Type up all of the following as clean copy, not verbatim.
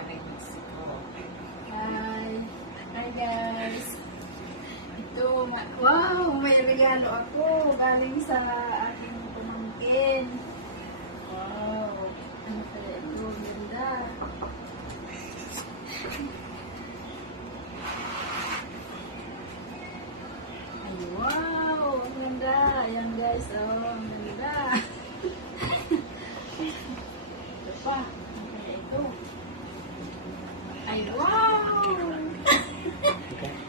galing Mexico. Hi. Hi guys. Ito, wow, may regalo ako galing sa aking pamangkin. Wow. Ano kaya ito? Ganda. Ay, wow. Ang ganda. Ayan guys. Oh, ang ganda. Ito pa. Ano kaya ito? Ay, wow!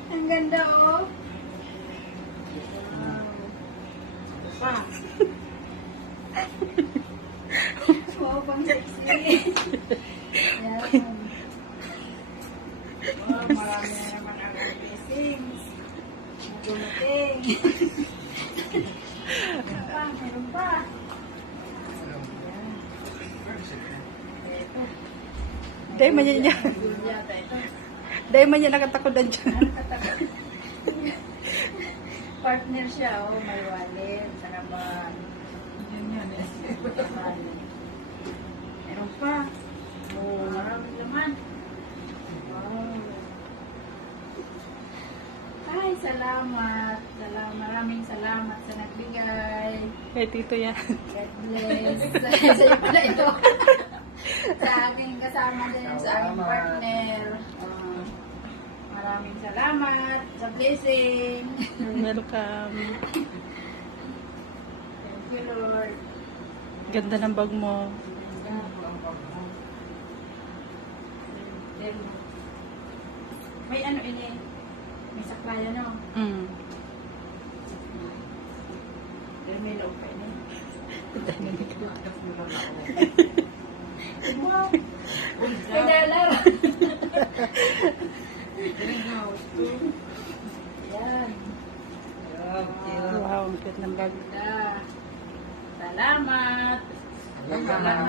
Ang ganda, oh. Wow. Ito pa. Wow, pang sexy. Ayan. Wow, marami na naman ang blessings. Dumating. Meron pa, meron pa. Ayan. Ito. Dahil man niya. Yata ito. Dahil man niya nakatakodan dyan. Partner siya, oh, may wallet, sa naman. Yun yun. Meron pa. Oh, marami naman. Wow. Ay, salamat. Maraming salamat sa nagbigay. Kay Tito yan. God bless. Sa'yo pala ito. Sa aking kasama din, sa aking partner. Maraming salamat sa blessing. Welcome. Thank you, Lord. Ganda ng bag mo. Then, may ano ini? May saklaya, no? Mm. Then may loob pa ini. Wow. May dalaw. Yan. Wow, ang cute ng bag. Ganda. Salamat. Salamat.